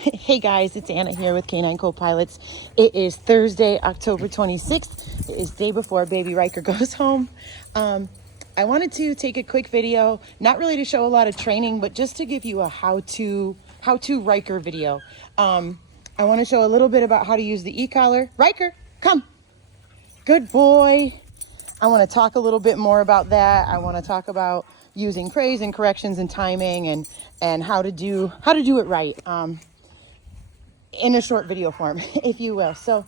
Hey guys, it's Anna here with Canine Co-Pilots. It is Thursday, October 26th. It is day before baby Ryker goes home. I wanted to take a quick video, not really to show a lot of training, but just to give you a how-to Ryker video. I want to show a little bit about how to use the e-collar. Ryker, come. Good boy. I want to talk a little bit more about that. I want to talk about using praise and corrections and timing and how to do it right. In a short video form, if you will. So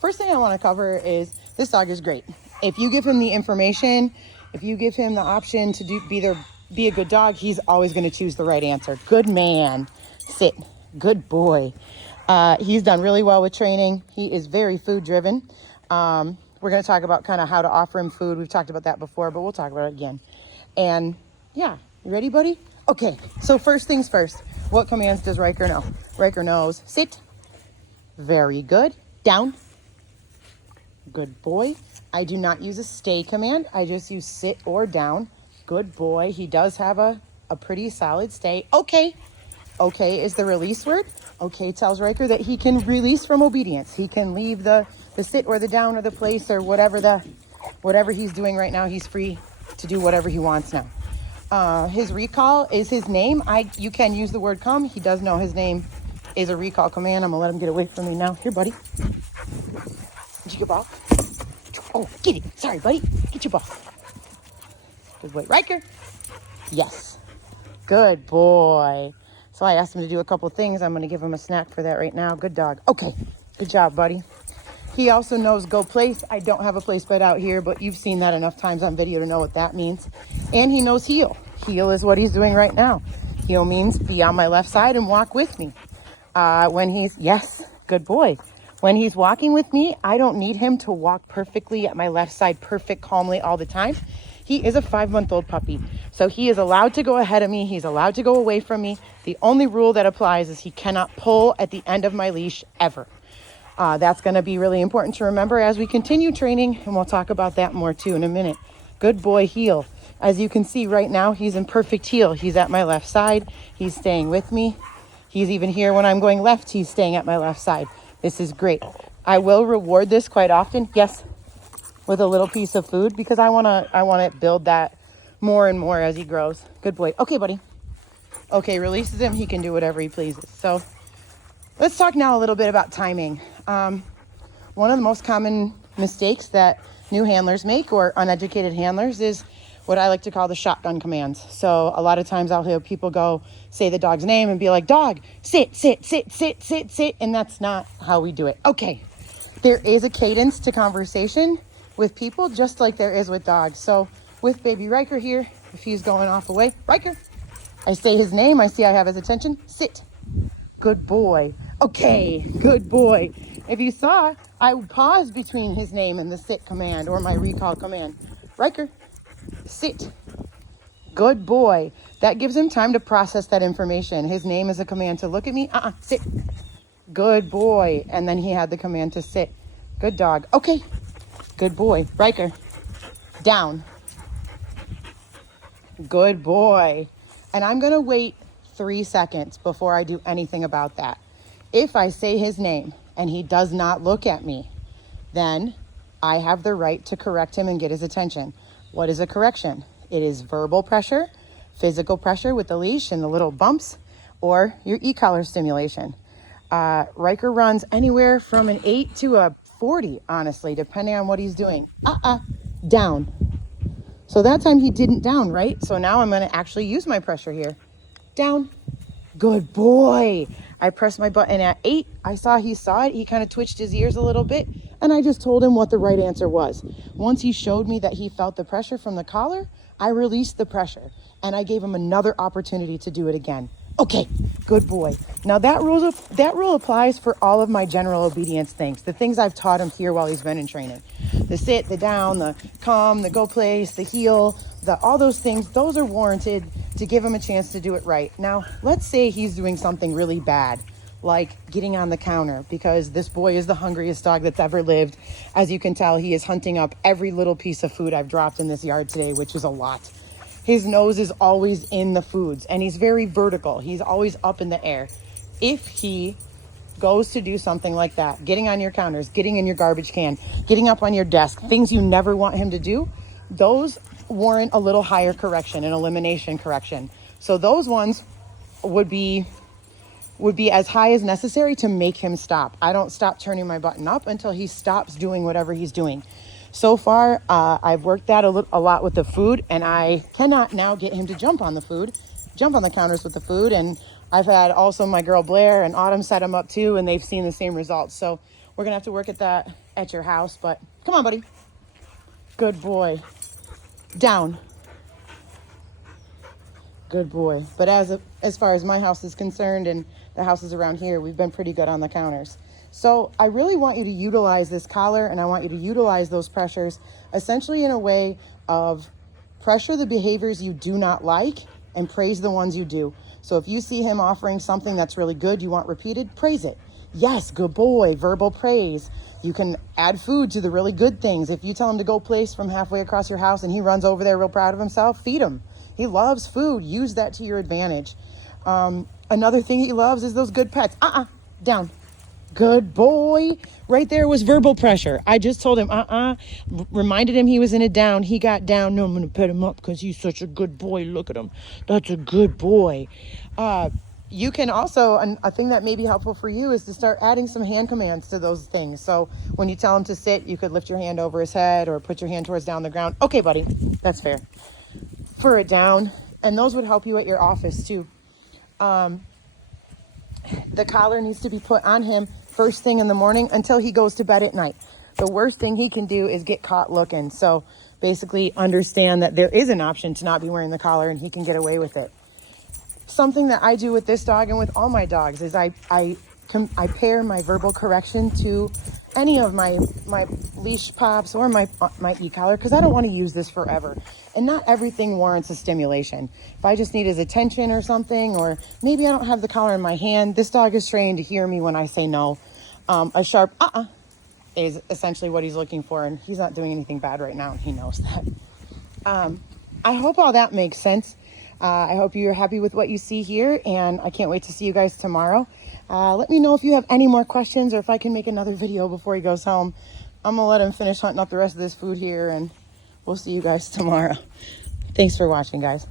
first thing I want to cover is this dog is great. If you give him the information, if you give him the option to be a good dog, he's always going to choose the right answer. Good man. Sit. Good boy. He's done really well with training. He is very food driven. We're going to talk about kind of how to offer him food. We've talked about that before, but we'll talk about it again. And yeah, you ready, buddy? Okay, so first things first. What commands does Ryker know? Ryker knows sit. Very good. Down. Good boy. I do not use a stay command. I just use sit or down. Good boy. He does have a pretty solid stay. Okay. Okay is the release word. Okay tells Ryker that he can release from obedience. He can leave the sit or the down or the place or whatever he's doing right now. He's free to do whatever he wants now. His recall is his name. You can use the word come. He does know his name is a recall command. I'm gonna let him get away from me now. Here, buddy. Did you get ball? Oh, get it. Sorry, buddy. Get your ball. Good boy. Ryker. Yes. Good boy. So I asked him to do a couple things. I'm gonna give him a snack for that right now. Good dog. Okay. Good job, buddy. He also knows go place. I don't have a place bed out here, but you've seen that enough times on video to know what that means. And he knows heel. Heel is what he's doing right now. Heel means be on my left side and walk with me. Yes, good boy. When he's walking with me, I don't need him to walk perfectly at my left side, perfect, calmly all the time. He is a 5-month-old puppy. So he is allowed to go ahead of me. He's allowed to go away from me. The only rule that applies is he cannot pull at the end of my leash ever. That's going to be really important to remember as we continue training, and we'll talk about that more too in a minute. Good boy, heel. As you can see right now, he's in perfect heel. He's at my left side. He's staying with me. He's even here when I'm going left. He's staying at my left side. This is great. I will reward this quite often, yes, with a little piece of food because I want to build that more and more as he grows. Good boy. Okay, buddy. Okay, releases him. He can do whatever he pleases. So let's talk now a little bit about timing. One of the most common mistakes that new handlers make or uneducated handlers is what I like to call the shotgun commands. So a lot of times I'll hear people say the dog's name and be like, dog, sit, sit, sit, sit, sit, sit. And that's not how we do it. Okay. There is a cadence to conversation with people just like there is with dogs. So with baby Ryker here, if he's going off away, Ryker, I say his name. I see I have his attention. Sit. Good boy. Okay. Good boy. If you saw, I would pause between his name and the sit command or my recall command. Ryker, sit. Good boy. That gives him time to process that information. His name is a command to look at me. Sit. Good boy. And then he had the command to sit. Good dog. Okay. Good boy. Ryker, down. Good boy. And I'm going to wait 3 seconds before I do anything about that. If I say his name and he does not look at me, then I have the right to correct him and get his attention. What is a correction? It is verbal pressure, physical pressure with the leash and the little bumps, or your e-collar stimulation. Ryker runs anywhere from an 8 to a 40, honestly, depending on what he's doing. Down. So that time he didn't down, right? So now I'm going to actually use my pressure here. Down. Good boy. I pressed my button at 8. I saw he saw it. He kind of twitched his ears a little bit. And I just told him what the right answer was. Once he showed me that he felt the pressure from the collar, I released the pressure. And I gave him another opportunity to do it again. Okay, good boy. Now that rule applies for all of my general obedience things. The things I've taught him here while he's been in training. The sit, the down, the come, the go place, the heel, all those things, those are warranted to give him a chance to do it right. Now, let's say he's doing something really bad, like getting on the counter, because this boy is the hungriest dog that's ever lived. As you can tell, he is hunting up every little piece of food I've dropped in this yard today, which is a lot. His nose is always in the foods, and he's very vertical. He's always up in the air. if he goes to do something like that, getting on your counters, getting in your garbage can, getting up on your desk, things you never want him to do, those warrant a little higher correction, an elimination correction. So those ones would be as high as necessary to make him stop. I don't stop turning my button up until he stops doing whatever he's doing. So far, I've worked that a lot with the food, and I cannot now get him to jump on the counters with the food. And I've had also my girl Blair and Autumn set him up too, and they've seen the same results. So we're gonna have to work at that at your house, but come on, buddy. Good boy. Down. Good boy. But as far as my house is concerned and the houses around here, we've been pretty good on the counters. So I really want you to utilize this collar, and I want you to utilize those pressures essentially in a way of pressure the behaviors you do not like and praise the ones you do. So if you see him offering something that's really good, you want repeated, praise it. Yes, good boy, verbal praise. You can add food to the really good things. If you tell him to go place from halfway across your house and he runs over there real proud of himself, feed him. He loves food. Use that to your advantage. Another thing he loves is those good pets. Down. Good boy. Right there was verbal pressure. I just told him, reminded him he was in a down. He got down. No, I'm going to pet him up because he's such a good boy. Look at him. That's a good boy. You can also, a thing that may be helpful for you is to start adding some hand commands to those things. So when you tell him to sit, you could lift your hand over his head or put your hand towards down the ground. Okay, buddy. That's fair. For it down. And those would help you at your office too. The collar needs to be put on him first thing in the morning until he goes to bed at night. The worst thing he can do is get caught looking. So basically understand that there is an option to not be wearing the collar and he can get away with it. Something that I do with this dog and with all my dogs is I pair my verbal correction to any of my leash pops or my e-collar, because I don't want to use this forever. And not everything warrants a stimulation. If I just need his attention or something, or maybe I don't have the collar in my hand, this dog is trained to hear me when I say no. A sharp is essentially what he's looking for, and he's not doing anything bad right now, and he knows that. I hope all that makes sense. I hope you're happy with what you see here, and I can't wait to see you guys tomorrow. Let me know if you have any more questions or if I can make another video before he goes home. I'm gonna let him finish hunting up the rest of this food here, and we'll see you guys tomorrow. Thanks for watching, guys.